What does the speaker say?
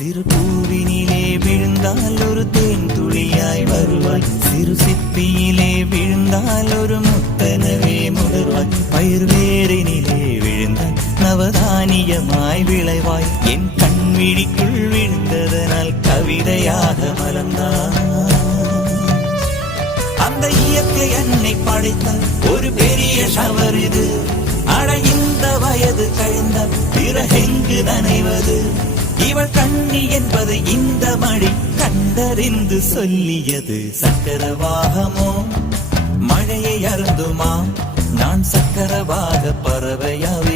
சிறு பூவினிலே விழுந்தால் ஒரு தேன் துளியாய் வருவாய், சிறு சிப்பியிலே விழுந்தால் ஒரு முத்தனவே முடர்வாய், பயிர் வேரினிலே விழுந்தால் நவதானியமாய் விளைவாய், என் கண் விழிக்குள் விழுந்ததனால் கவிதையாக மலர்ந்தாய். அந்த இயற்கை என்னை படைத்தால் ஒரு பெரிய ஷவர் இது, அட இந்த வயது கழிந்த பிறகெங்கு நனைவது, இவள் கண்ணி என்பது இந்த மழை கண்டறிந்து சொல்லியது. சக்கரவாகமோ மழையை அருந்துமா, நான் சக்கரவாக பறவையாவே